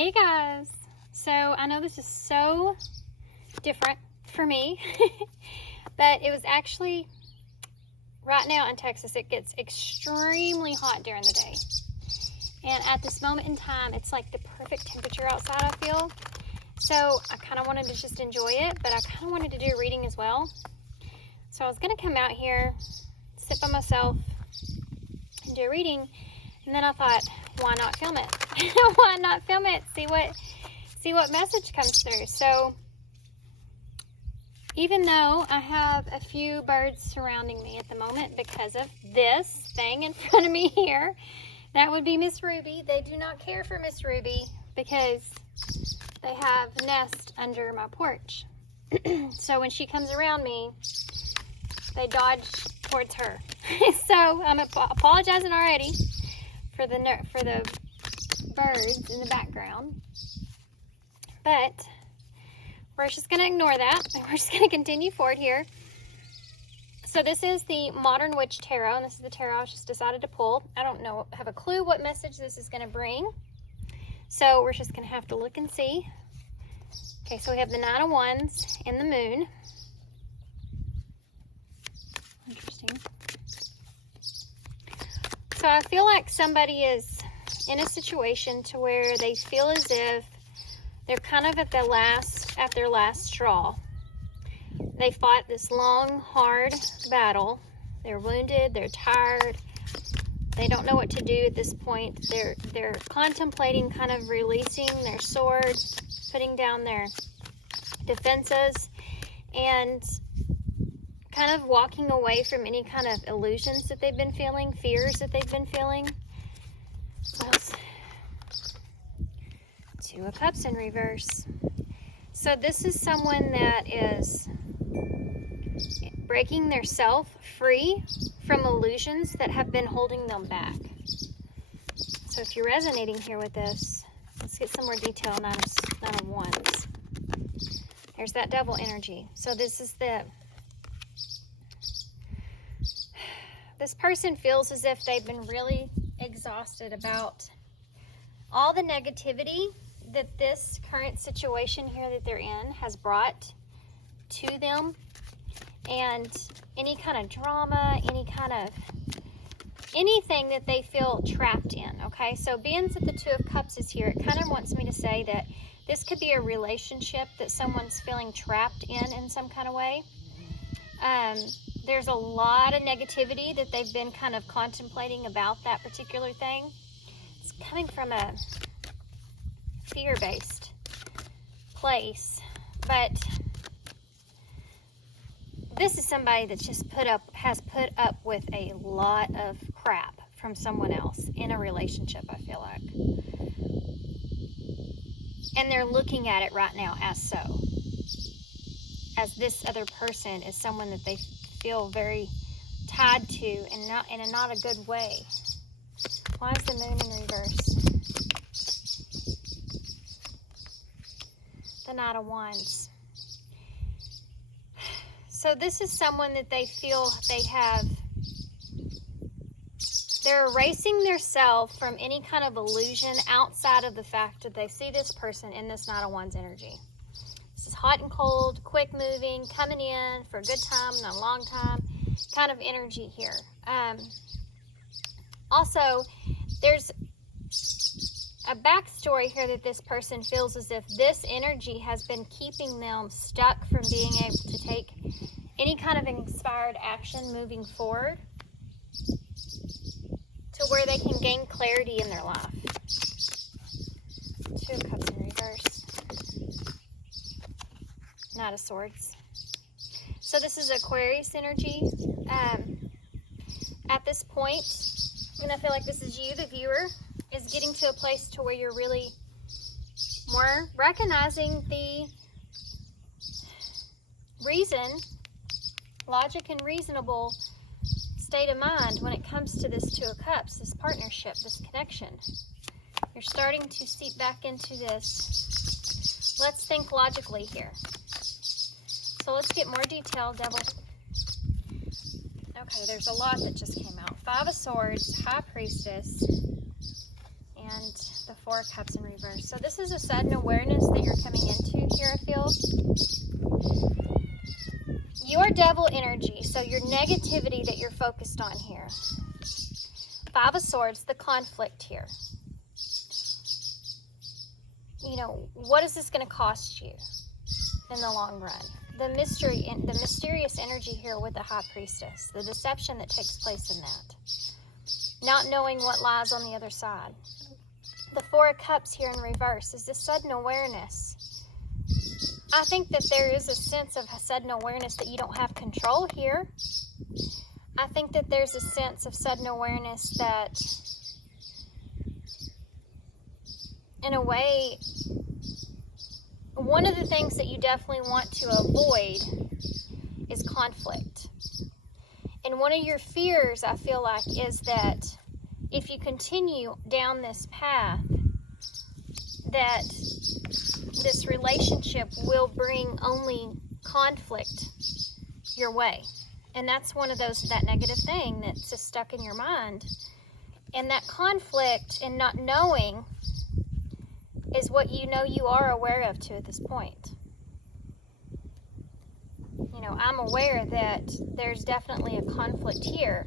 Hey guys, so I know this is so different for me, but it was actually, right now in Texas, it gets extremely hot during the day. And at this moment in time, it's like the perfect temperature outside, I feel. So I kind of wanted to just enjoy it, but I kind of wanted to do a reading as well. So I was going to come out here, sit by myself, and do a reading. And then I thought, why not film it? Why not film it? See what message comes through. So even though I have a few birds surrounding me at the moment because of this thing in front of me here, that would be Miss Ruby. They do not care for Miss Ruby because they have a nest under my porch. So when she comes around me, they dodge towards her. So I'm apologizing already for the birds in the background, but we're just going to ignore that, and we're just going to continue forward here. So this is the Modern Witch Tarot, and this is the tarot I just decided to pull. I don't know, have a clue what message this is going to bring, so we're just going to have to look and see. Okay, so we have the Nine of Wands and the Moon. Interesting. So I feel like somebody is in a situation to where they feel as if they're kind of at their last straw. They fought this long, hard battle. They're wounded, they're tired. They don't know what to do at this point. They're contemplating kind of releasing their sword, putting down their defenses, and kind of walking away from any kind of illusions that they've been feeling, fears that they've been feeling. What else? Two of Cups in reverse. So this is someone that is breaking their self free from illusions that have been holding them back. So if you're resonating here with this, let's get some more detail. Nine of Wands. There's that Devil energy. So this person feels as if they've been really exhausted about all the negativity that this current situation here that they're in has brought to them, and any kind of drama, anything that they feel trapped in. Okay, so being that the Two of Cups is here, it kind of wants me to say that this could be a relationship that someone's feeling trapped in some kind of way. There's a lot of negativity that they've been kind of contemplating about that particular thing. It's coming from a fear-based place, but this is somebody that's just has put up with a lot of crap from someone else in a relationship, I feel like. And they're looking at it right now as this other person is someone that they feel very tied to, and not in a good way. Why is the Moon in reverse? The Knight of Wands. So this is someone that they feel they're erasing their self from any kind of illusion outside of the fact that they see this person in this Knight of Wands energy. This is hot and cold, quick moving, coming in for a good time, not a long time kind of energy here. Also, there's a backstory here that this person feels as if this energy has been keeping them stuck from being able to take any kind of inspired action moving forward to where they can gain clarity in their life. Two of Cups in reverse. Knight of Swords. So this is Aquarius energy. At this point, and I feel like this is you, the viewer, is getting to a place to where you're really more recognizing the reason, logic and reasonable state of mind when it comes to this Two of Cups, this partnership, this connection. You're starting to seep back into this. Let's think logically here. So let's get more detail, Devil. Okay, there's a lot that just came out. Five of Swords, High Priestess, and and the Four of Cups in reverse. So this is a sudden awareness that you're coming into here, I feel. Your devil energy, so your negativity that you're focused on here. Five of Swords, the conflict here. You know, what is this going to cost you in the long run? The mystery, the mysterious energy here with the High Priestess, the deception that takes place in that. Not knowing what lies on the other side. The Four of Cups here in reverse is this sudden awareness. I think that there is a sense of sudden awareness that you don't have control here. I think that there's a sense of sudden awareness that, in a way, one of the things that you definitely want to avoid is conflict. And one of your fears, I feel like, is that if you continue down this path, that this relationship will bring only conflict your way. And that's one of those, that negative thing that's just stuck in your mind. And that conflict and not knowing is what you know you are aware of to at this point. You know, I'm aware that there's definitely a conflict here.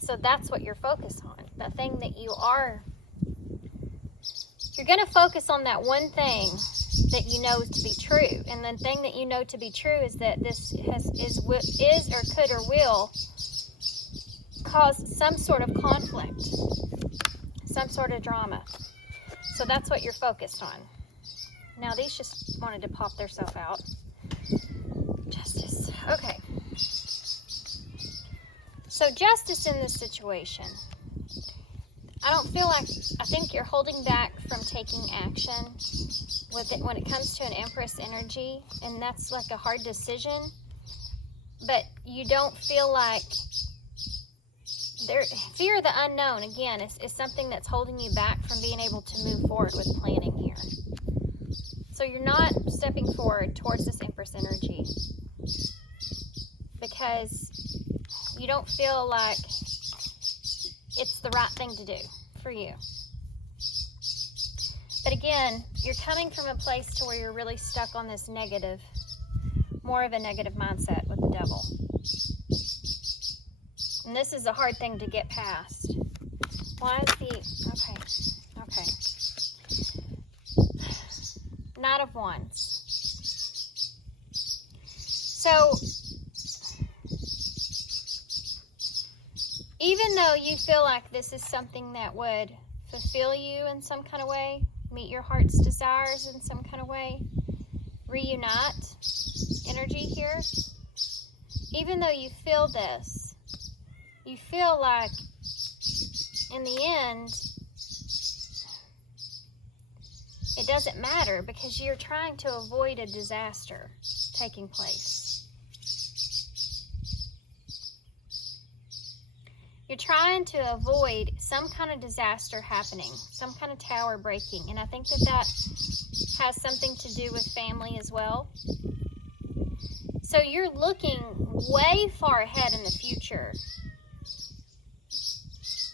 So that's what you're focused on. The thing that you are. You're going to focus on that one thing that you know to be true. And the thing that you know to be true is that this is or could or will cause some sort of conflict, some sort of drama. So that's what you're focused on. Now these just wanted to pop themselves out. Justice. Okay. So justice in this situation. I think you're holding back from taking action with it when it comes to an Empress energy, and that's like a hard decision, but you don't feel like fear of the unknown, again, is something that's holding you back from being able to move forward with planning here. So you're not stepping forward towards this Empress energy because you don't feel like it's the right thing to do for you. But again, you're coming from a place to where you're really stuck on this negative, more of a negative mindset with the devil. And this is a hard thing to get past. Why is the, okay. Knight of Wands. So, even though you feel like this is something that would fulfill you in some kind of way, meet your heart's desires in some kind of way, reunite energy here, even though you feel this, you feel like in the end, it doesn't matter because you're trying to avoid a disaster taking place. You're trying to avoid some kind of disaster happening, some kind of tower breaking. And I think that has something to do with family as well. So you're looking way far ahead in the future.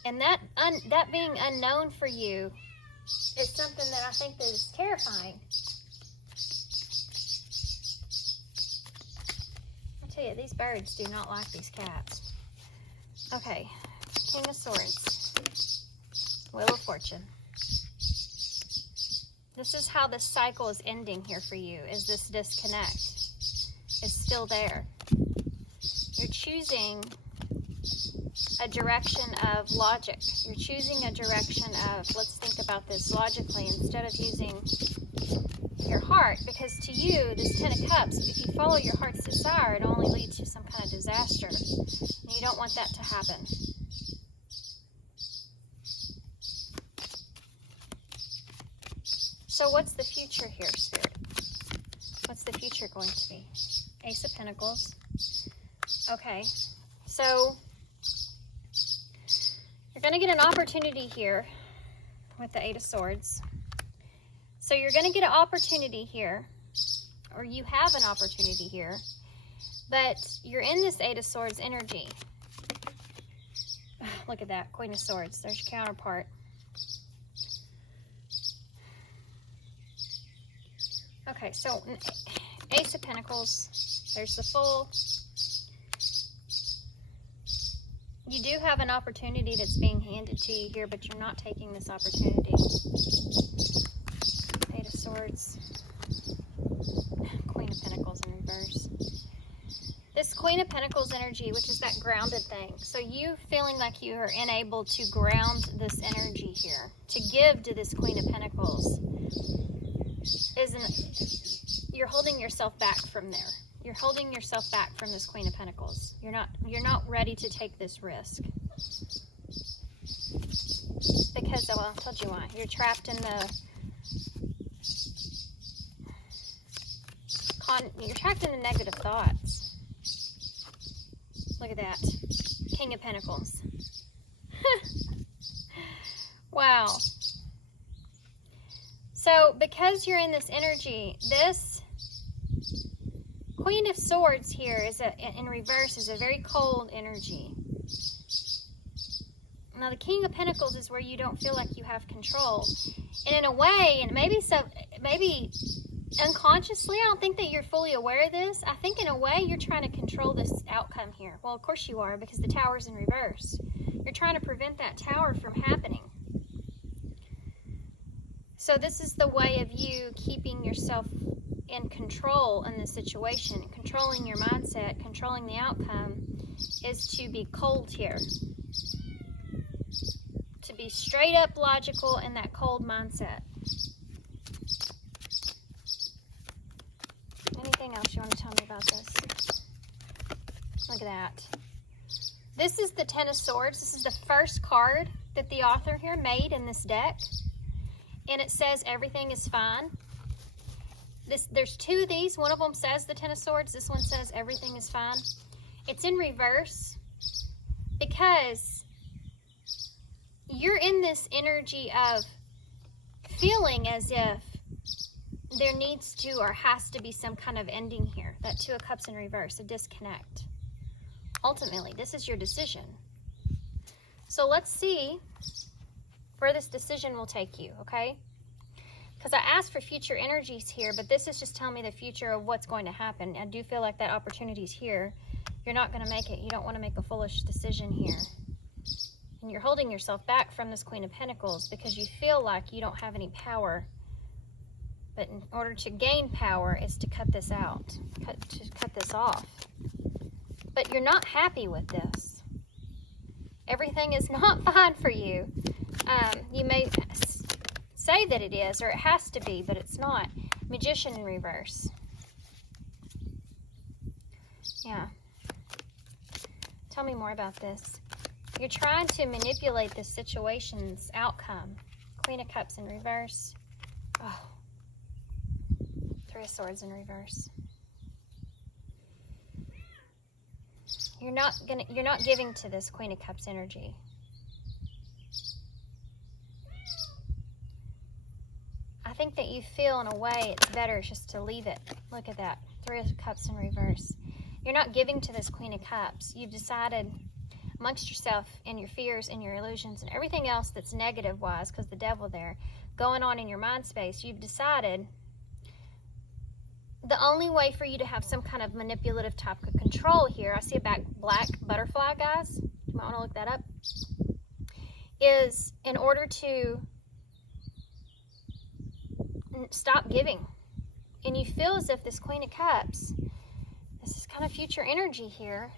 And that being unknown for you is something that I think that is terrifying. I tell you, these birds do not like these cats. Okay, King of Swords, Wheel of Fortune. This is how this cycle is ending here for you, is this disconnect is still there. You're choosing a direction of logic. You're choosing a direction of, let's think about this logically instead of using your heart, because to you, this Ten of Cups, if you follow your heart's desire, it only leads to some kind of disaster. And you don't want that to happen. So what's the future here, Spirit? What's the future going to be? Ace of Pentacles. Okay, so you're going to get an opportunity here with the Eight of Swords. So you're going to get an opportunity here, or you have an opportunity here, but you're in this Eight of Swords energy. Look at that, Queen of Swords. There's your counterpart. Okay, so Ace of Pentacles, there's the Fool. You do have an opportunity that's being handed to you here, but you're not taking this opportunity. Eight of Swords. Queen of Pentacles in reverse. This Queen of Pentacles energy, which is that grounded thing. So you feeling like you are unable to ground this energy here, to give to this Queen of Pentacles, you're holding yourself back from there. You're holding yourself back from this Queen of Pentacles. You're not ready to take this risk. Because, well, I told you why. You're trapped in the negative thoughts. Look at that. King of Pentacles. Wow. So, because you're in this energy, this Queen of Swords here in reverse is a very cold energy. Now, the King of Pentacles is where you don't feel like you have control. And in a way, and maybe unconsciously, I don't think that you're fully aware of this. I think in a way you're trying to control this outcome here. Well, of course you are, because the Tower's in reverse. You're trying to prevent that Tower from happening. So this is the way of you keeping yourself in control in this situation. Controlling your mindset, controlling the outcome, is to be cold here. To be straight up logical in that cold mindset. Anything else you want to tell me about this? Look at that. This is the Ten of Swords. This is the first card that the author here made in this deck. And it says everything is fine. There's two of these. One of them says the Ten of Swords. This one says everything is fine. It's in reverse because you're in this energy of feeling as if there needs to or has to be some kind of ending here. That Two of Cups in reverse, a disconnect. Ultimately, this is your decision. So let's see where this decision will take you, okay? Because I asked for future energies here, but this is just telling me the future of what's going to happen. I do feel like that opportunity is here. You're not going to make it. You don't want to make a foolish decision here. And you're holding yourself back from this Queen of Pentacles because you feel like you don't have any power. But in order to gain power is to cut this out, to cut this off. But you're not happy with this. Everything is not fine for you. You may say that it is, or it has to be, but it's not. Magician in reverse. Yeah. Tell me more about this. You're trying to manipulate this situation's outcome. Queen of Cups in reverse. Oh. Three of Swords in reverse. You're not giving to this Queen of Cups energy. I think that you feel in a way it's better just to leave it. Look at that. Three of Cups in reverse. You're not giving to this Queen of Cups. You've decided amongst yourself and your fears and your illusions and everything else that's negative wise, because the devil there, going on in your mind space, you've decided the only way for you to have some kind of manipulative type of control here, I see a black butterfly, guys. You might want to look that up. Is in order to stop giving. And you feel as if this Queen of Cups, this is kind of future energy here.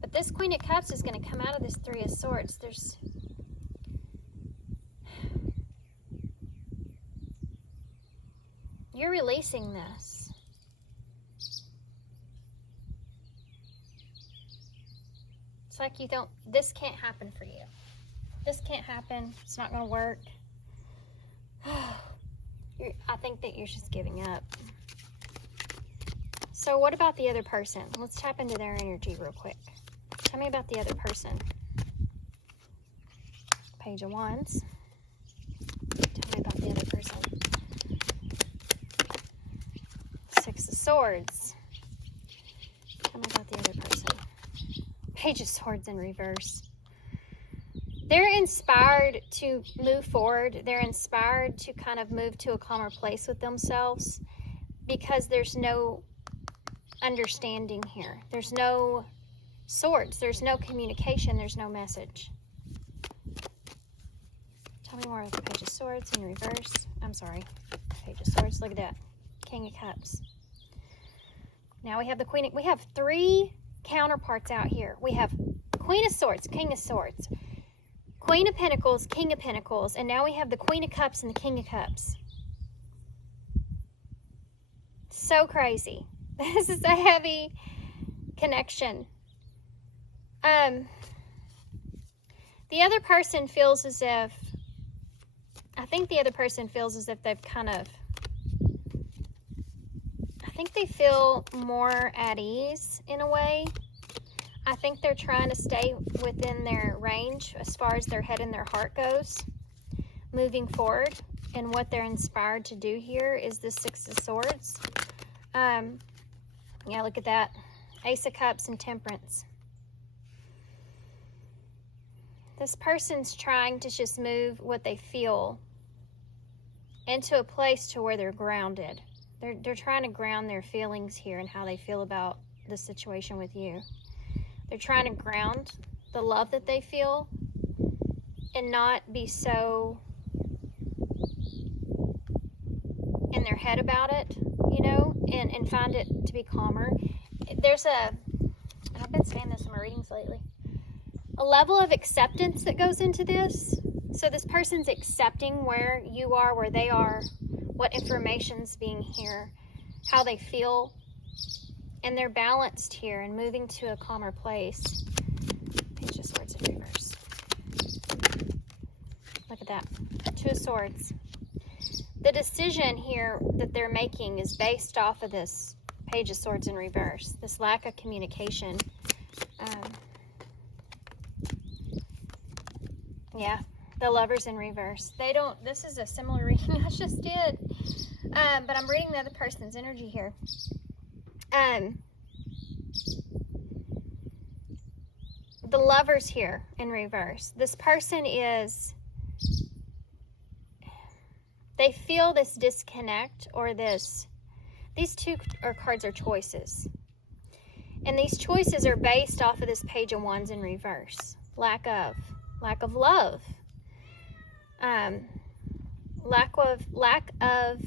But this Queen of Cups is going to come out of this Three of Swords. You're releasing this. It's like this can't happen for you. This can't happen. It's not going to work. I think that you're just giving up. So what about the other person? Let's tap into their energy real quick. Tell me about the other person. Page of Wands. Tell me about the other person. Six of Swords. Tell me about the other person. Page of Swords in reverse. They're inspired to move forward. They're inspired to kind of move to a calmer place with themselves because there's no understanding here. There's no swords. There's no communication. There's no message. Tell me more of the Page of Swords in reverse. I'm sorry. Page of Swords. Look at that. King of Cups. Now we have the Queen. We have three counterparts out here. We have Queen of Swords, King of Swords, Queen of Pentacles, King of Pentacles, and now we have the Queen of Cups and the King of Cups. So crazy. This is a heavy connection. The other person feels as if, I think the other person feels as if they've kind of, I think they feel more at ease in a way. I think they're trying to stay within their range as far as their head and their heart goes, moving forward. And what they're inspired to do here is the Six of Swords. Yeah, look at that. Ace of Cups and Temperance. This person's trying to just move what they feel into a place to where they're grounded. They're trying to ground their feelings here and how they feel about the situation with you. They're trying to ground the love that they feel and not be so in their head about it, you know, and find it to be calmer. There's and I've been saying this in my readings lately, a level of acceptance that goes into this. So this person's accepting where you are, where they are, what information's being here, how they feel, and they're balanced here and moving to a calmer place. Page of Swords in reverse. Look at that. Two of Swords. The decision here that they're making is based off of this Page of Swords in reverse, this lack of communication. Yeah, the Lovers in reverse. They don't, this is a similar reading I just did, but I'm reading the other person's energy here. The Lovers here in reverse. This person is, they feel this disconnect or this, these two cards are choices. And these choices are based off of this Page of Wands in reverse. Lack of love. Lack of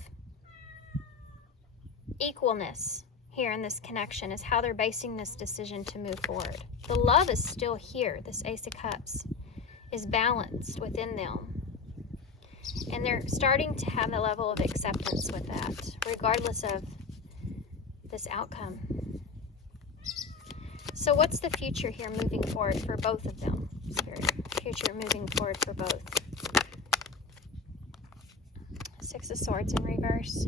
equalness here in this connection is how they're basing this decision to move forward. The love is still here. This Ace of Cups is balanced within them. And they're starting to have a level of acceptance with that, regardless of this outcome. So what's the future here moving forward for both of them? Spirit, future moving forward for both. Six of Swords in reverse.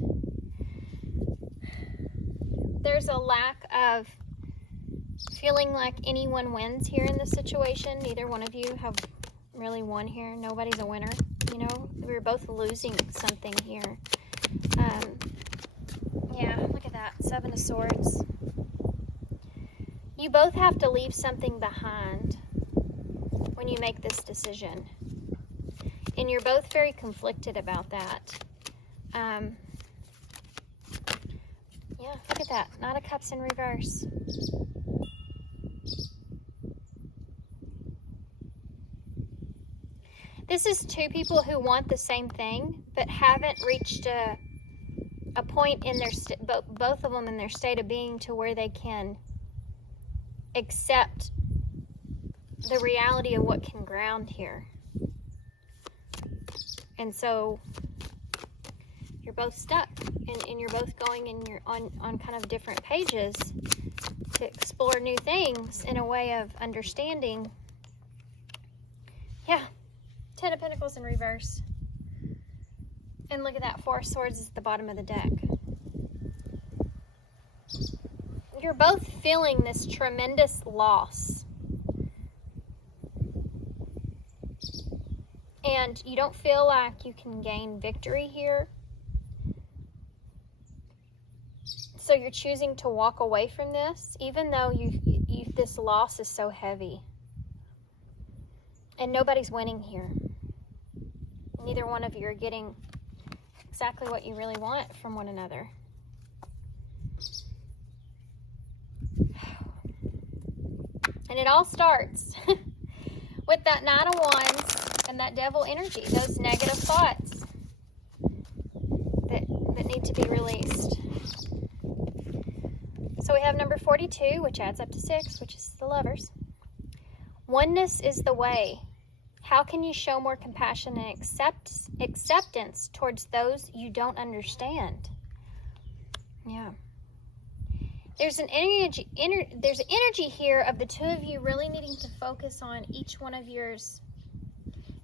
There's a lack of feeling like anyone wins here in this situation. Neither one of you have really won here. Nobody's a winner. You know, we're both losing something here. Yeah, look at that. Seven of Swords. You both have to leave something behind when you make this decision. And you're both very conflicted about that. Yeah, look at that. Knight of Cups in reverse. This is two people who want the same thing, but haven't reached a point in their, both of them in their state of being to where they can accept the reality of what can ground here. And so you're both stuck, and you're both going in your on kind of different pages to explore new things in a way of understanding. Yeah, Ten of Pentacles in reverse. And look at that, Four of Swords is at the bottom of the deck. You're both feeling this tremendous loss. And you don't feel like you can gain victory here. So you're choosing to walk away from this, even though this loss is so heavy. And nobody's winning here. neither one of you are getting exactly what you really want from one another. And it all starts with that Knight of Wands and that Devil energy, those negative thoughts that need to be released. So we have number 42, which adds up to 6, which is the Lovers. Oneness is the way. How can you show more compassion and acceptance towards those you don't understand? Yeah. There's an energy here of the two of you really needing to focus on each one of yours,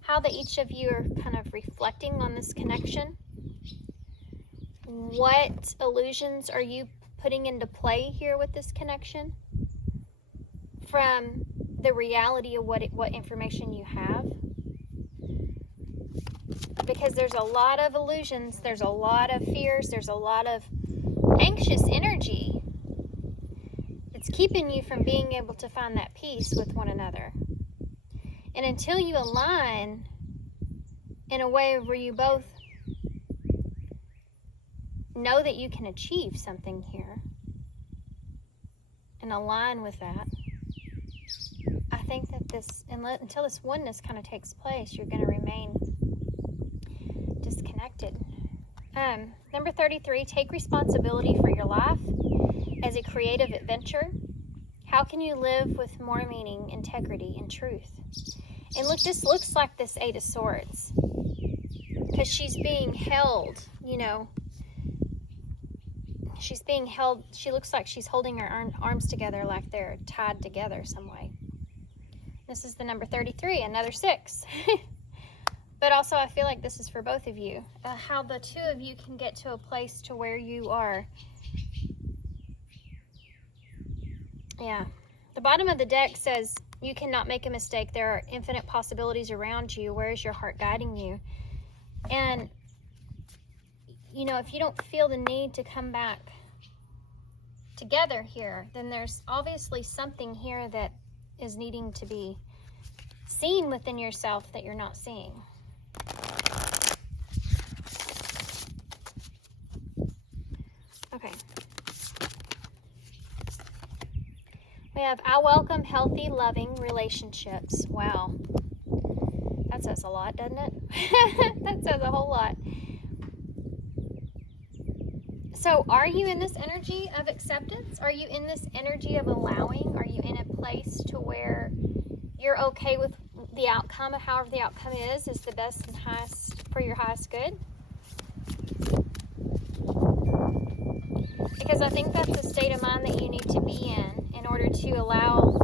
how each of you are kind of reflecting on this connection. What illusions are you putting into play here with this connection from the reality of what information you have? Because there's a lot of illusions, there's a lot of fears, there's a lot of anxious energy. It's keeping you from being able to find that peace with one another. And until you align in a way where you both know that you can achieve something here and align with that, I think that until this oneness kind of takes place, you're going to remain disconnected. Number 33, take responsibility for your life as a creative adventure. How can you live with more meaning, integrity, and truth? And look, this looks like this 8 of Swords, because she's being held, you know. She's being held. She looks like she's holding her arms together like they're tied together some way. This is the number 33, another 6. But also I feel like this is for both of you. How the two of you can get to a place to where you are. Yeah. The bottom of the deck says, you cannot make a mistake. There are infinite possibilities around you. Where is your heart guiding you? And, you know, if you don't feel the need to come back together here, then there's obviously something here that is needing to be seen within yourself that you're not seeing. Okay. We have, I welcome healthy, loving relationships. Wow. That says a lot, doesn't it? That says a whole lot. So are you in this energy of acceptance? Are you in this energy of allowing? Are you in a place to where you're okay with the outcome of however the outcome is the best and highest for your highest good? Because I think that's the state of mind that you need to be in order to allow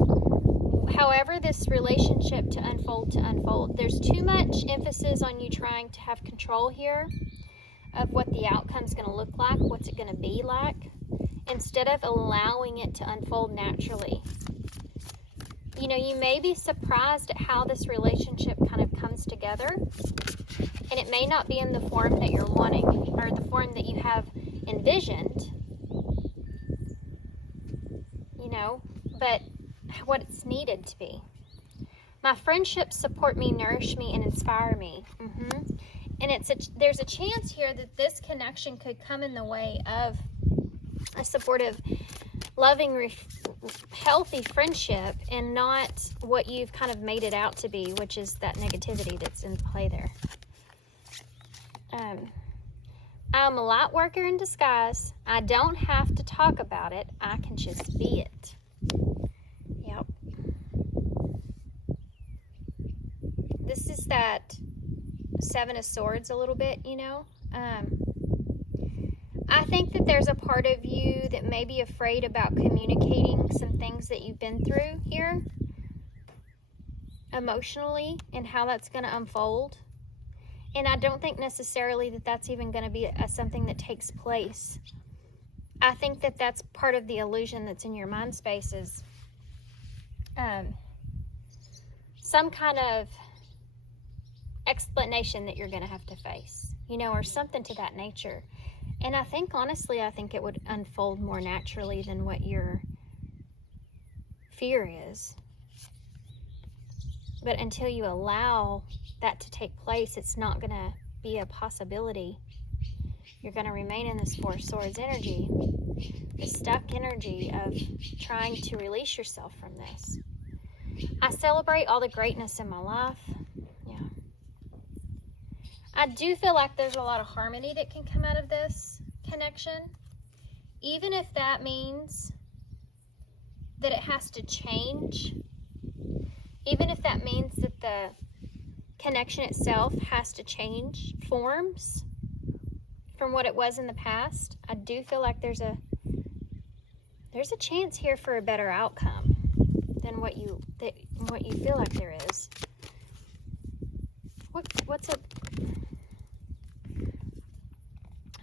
however this relationship to unfold. There's too much emphasis on you trying to have control here of what the outcome's going to look like, what's it going to be like, instead of allowing it to unfold naturally. You know, you may be surprised at how this relationship kind of comes together, and it may not be in the form that you're wanting, or the form that you have envisioned, you know, but what it's needed to be. My friendships support me, nourish me, and inspire me. And there's a chance here that this connection could come in the way of a supportive, loving, healthy friendship, and not what you've kind of made it out to be, which is that negativity that's in play there. I'm a light worker in disguise. I don't have to talk about it. I can just be it. Yep. This is that 7 of Swords a little bit, you know. I think that there's a part of you that may be afraid about communicating some things that you've been through here emotionally and how that's going to unfold. And I don't think necessarily that that's even going to be something that takes place. I think that that's part of the illusion that's in your mind space is some kind of explanation that you're going to have to face, you know, or something to that nature. And I think, honestly, it would unfold more naturally than what your fear is. But until you allow that to take place. It's not going to be a possibility. You're going to remain in this Four of Swords energy, the stuck energy of trying to release yourself from this. I celebrate all the greatness in my life. Yeah. I do feel like there's a lot of harmony that can come out of this connection, even if that means that it has to change, even if that means that the connection itself has to change forms from what it was in the past. I do feel like there's a chance here for a better outcome than what you feel like there is. What's up?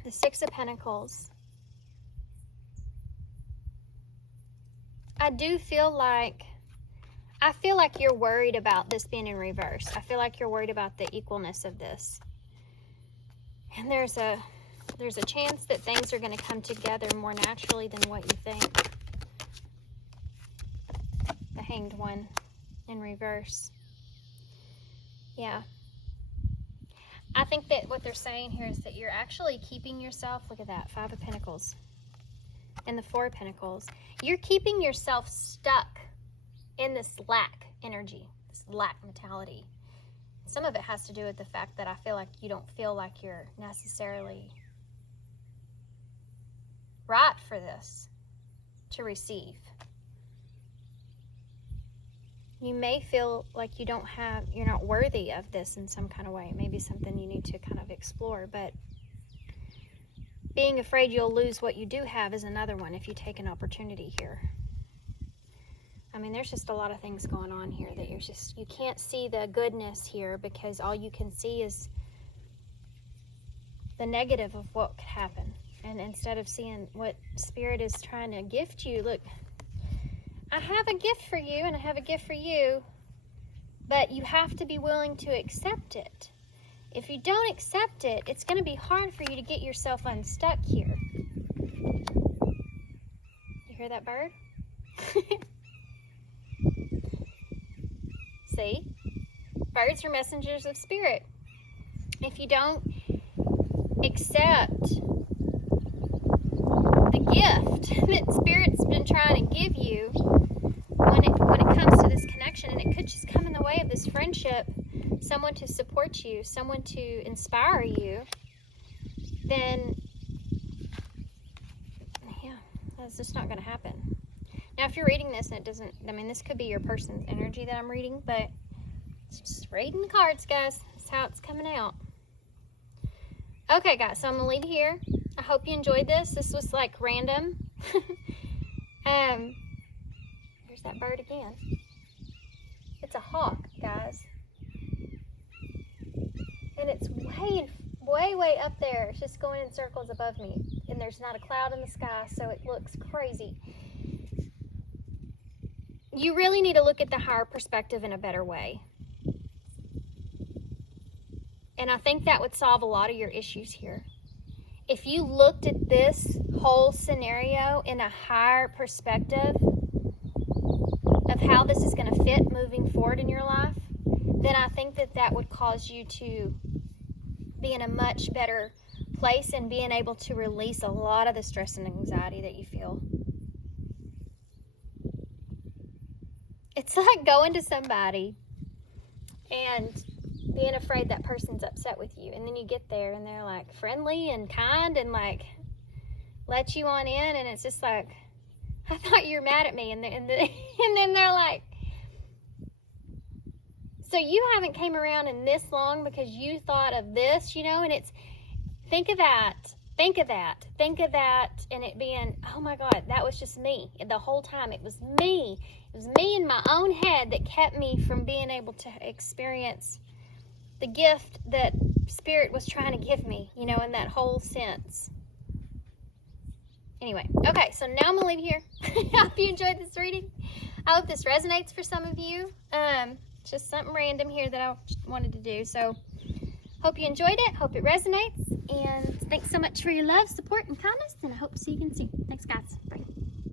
The Six of Pentacles. I feel like you're worried about this being in reverse. I feel like you're worried about the equalness of this. And there's a chance that things are going to come together more naturally than what you think. The Hanged One in reverse. Yeah. I think that what they're saying here is that you're actually keeping yourself, look at that, Five of Pentacles and the Four of Pentacles. You're keeping yourself stuck in this lack energy, this lack mentality. Some of it has to do with the fact that I feel like you don't feel like you're necessarily right for this to receive. You may feel like you're not worthy of this in some kind of way. Maybe something you need to kind of explore, but being afraid you'll lose what you do have is another one if you take an opportunity here. I mean, there's just a lot of things going on here that you can't see the goodness here because all you can see is the negative of what could happen. And instead of seeing what Spirit is trying to gift you, look, I have a gift for you and I have a gift for you, but you have to be willing to accept it. If you don't accept it, it's going to be hard for you to get yourself unstuck here. You hear that bird? See? Birds are messengers of Spirit. If you don't accept the gift that Spirit's been trying to give you when it comes to this connection, and it could just come in the way of this friendship, someone to support you, someone to inspire you, then yeah, that's just not going to happen. Now, if you're reading this and it doesn't, I mean, this could be your person's energy that I'm reading, but it's just reading the cards, guys. That's how it's coming out. Okay, guys, so I'm going to leave here. I hope you enjoyed this. This was like random. There's that bird again. It's a hawk, guys. And it's way up there. It's just going in circles above me. And there's not a cloud in the sky, so it looks crazy. You really need to look at the higher perspective in a better way. And I think that would solve a lot of your issues here. If you looked at this whole scenario in a higher perspective of how this is going to fit moving forward in your life, then I think that would cause you to be in a much better place and being able to release a lot of the stress and anxiety that you feel. It's like going to somebody and being afraid that person's upset with you, and then you get there and they're like friendly and kind and like let you on in, and it's just like, I thought you were mad at me, and then they're like, so you haven't came around in this long because you thought of this, you know. And it's, think of that, and it being, oh my God, that was just me the whole time. It was me in my own head that kept me from being able to experience the gift that Spirit was trying to give me, you know, in that whole sense. Anyway, okay, so now I'm going to leave here. I hope you enjoyed this reading. I hope this resonates for some of you. Just something random here that I wanted to do. So, hope you enjoyed it. Hope it resonates. And thanks so much for your love, support, and kindness. And I hope to see you again soon. Thanks, guys. Bye.